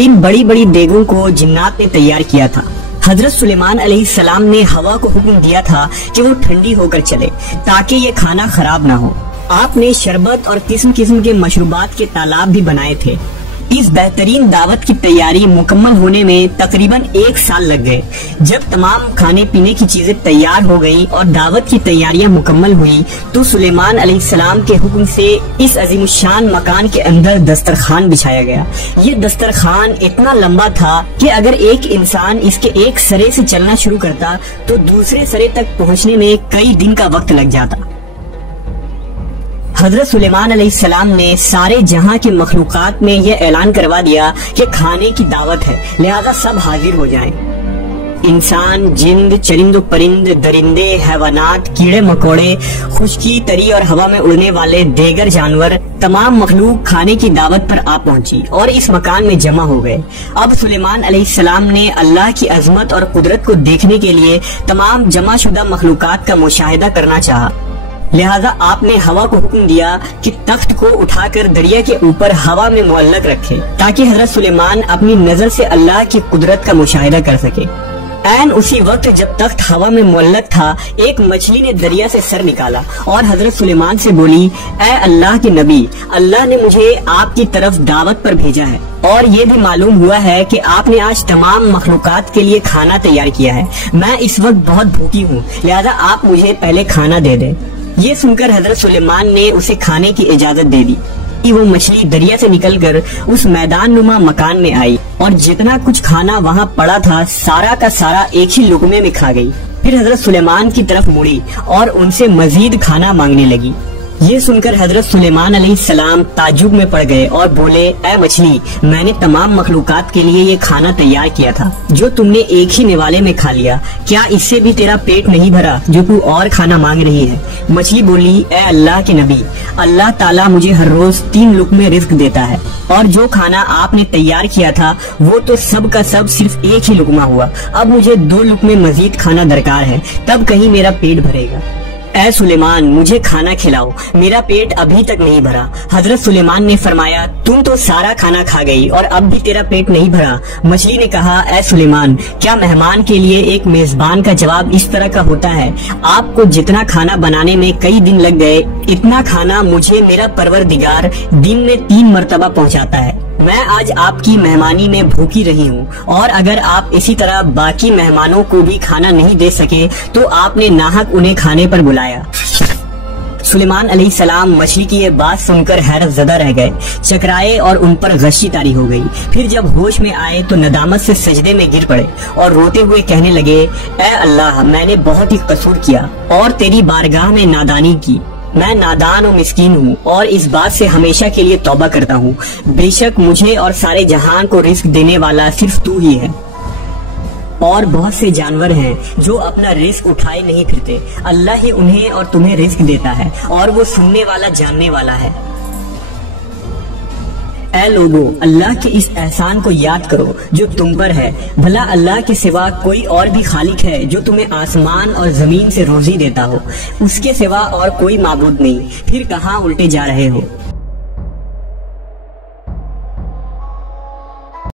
ان बड़ी बड़ी देगों को जिन्नात ने तैयार किया था। हजरत सुलेमान अलैहिस्सलाम ने हवा को हुक्म दिया था कि वो ठंडी होकर चले ताकि ये खाना खराब ना हो। आपने शरबत और किस्म किस्म के मशरूबात के तालाब भी बनाए थे। इस बेहतरीन दावत की तैयारी मुकम्मल होने में तकरीबन 1 साल लग गए। जब तमाम खाने पीने की चीजें तैयार हो गई और दावत की तैयारियां मुकम्मल हुई तो सुलेमान अलैहिस्सलाम के हुक्म से इस अजीमुशान मकान के अंदर दस्तरखान बिछाया गया। ये दस्तरखान इतना लंबा था कि अगर एक इंसान इसके एक सरे से चलना शुरू करता तो दूसरे सरे तक पहुँचने में कई दिन का वक्त लग जाता। हजरत सुलेमान अलैहिस्सलाम ने सारे जहां के मखलूकात में यह ऐलान करवा दिया कि खाने की दावत है, लिहाजा सब हाजिर हो जाएं। इंसान, जिंद, चरिंद परिंद, दरिंदे, हैवानात, कीड़े मकोड़े, खुशकी, तरी और हवा में उड़ने वाले देगर जानवर, तमाम मखलूक खाने की दावत पर आ पहुंची और इस मकान में जमा हो गए। अब सुलेमान अलैहिस्सलाम ने अल्लाह की अजमत और कुदरत को देखने के लिए तमाम जमाशुदा मखलूकात का मुशाहिदा करना चाहा। लिहाजा आपने हवा को हुक्म दिया कि तख्त को उठाकर दरिया के ऊपर हवा में मुअल्लक रखे ताकि हजरत सुलेमान अपनी नजर से अल्लाह की कुदरत का मुशाहिदा कर सके। ऐन उसी वक्त जब तख्त हवा में मुअल्लक था, एक मछली ने दरिया से सर निकाला और हजरत सुलेमान से बोली, ऐ अल्लाह के नबी, अल्लाह ने मुझे आपकी तरफ दावत पर भेजा है और ये भी मालूम हुआ है कि आपने आज तमाम मखलूकात के लिए खाना तैयार किया है। मैं इस वक्त बहुत भूखी हूँ, लिहाजा आप मुझे पहले खाना दे दें। ये सुनकर हजरत सुलेमान ने उसे खाने की इजाजत दे दी। वो मछली दरिया से निकलकर उस मैदान नुमा मकान में आई और जितना कुछ खाना वहाँ पड़ा था सारा का सारा एक ही लुकमे में खा गई। फिर हजरत सुलेमान की तरफ मुड़ी और उनसे मजीद खाना मांगने लगी। ये सुनकर हजरत सुलेमान अलैहिस्सलाम ताज्जुब में पड़ गए और बोले, ऐ मछली, मैंने तमाम मखलूकात के लिए ये खाना तैयार किया था जो तुमने एक ही निवाले में खा लिया। क्या इससे भी तेरा पेट नहीं भरा जो तू और खाना मांग रही है? मछली बोली, ऐ अल्लाह के नबी, अल्लाह ताला मुझे हर रोज 3 लुकमे रिज़्क देता है और जो खाना आपने तैयार किया था वो तो सब का सब सिर्फ एक ही लुकमा हुआ। अब मुझे 2 लुकमे मजीद खाना दरकार है, तब कहीं मेरा पेट भरेगा। ऐ सुलेमान, मुझे खाना खिलाओ, मेरा पेट अभी तक नहीं भरा। हजरत सुलेमान ने फरमाया, तुम तो सारा खाना खा गई और अब भी तेरा पेट नहीं भरा। मछली ने कहा, ऐ सुलेमान, क्या मेहमान के लिए एक मेजबान का जवाब इस तरह का होता है? आपको जितना खाना बनाने में कई दिन लग गए, इतना खाना मुझे मेरा परवरदिगार दिन में 3 मरतबा पहुँचाता है। मैं आज आपकी मेहमानी में भूखी रही हूँ और अगर आप इसी तरह बाकी मेहमानों को भी खाना नहीं दे सके तो आपने नाहक उन्हें खाने पर बुलाया। सुलेमान अलैहिस्सलाम मछली की ये बात सुनकर हैरत ज़दा रह गए, चकराए और उन पर गशी तारी हो गई। फिर जब होश में आए तो नदामत से सजदे में गिर पड़े और रोते हुए कहने लगे, ऐ अल्लाह, मैंने बहुत ही कसूर किया और तेरी बारगाह में नादानी की। मैं नादान और मिस्कीन हूँ और इस बात से हमेशा के लिए तौबा करता हूँ। बेशक मुझे और सारे जहान को रिस्क देने वाला सिर्फ तू ही है और बहुत से जानवर हैं जो अपना रिस्क उठाए नहीं फिरते। अल्लाह ही उन्हें और तुम्हें रिस्क देता है और वो सुनने वाला, जानने वाला है। ऐ लोगों, अल्लाह के इस एहसान को याद करो जो तुम पर है। भला अल्लाह के सिवा कोई और भी खालिक है जो तुम्हें आसमान और जमीन से रोजी देता हो? उसके सिवा और कोई माबूद नहीं। फिर कहाँ उल्टे जा रहे हो?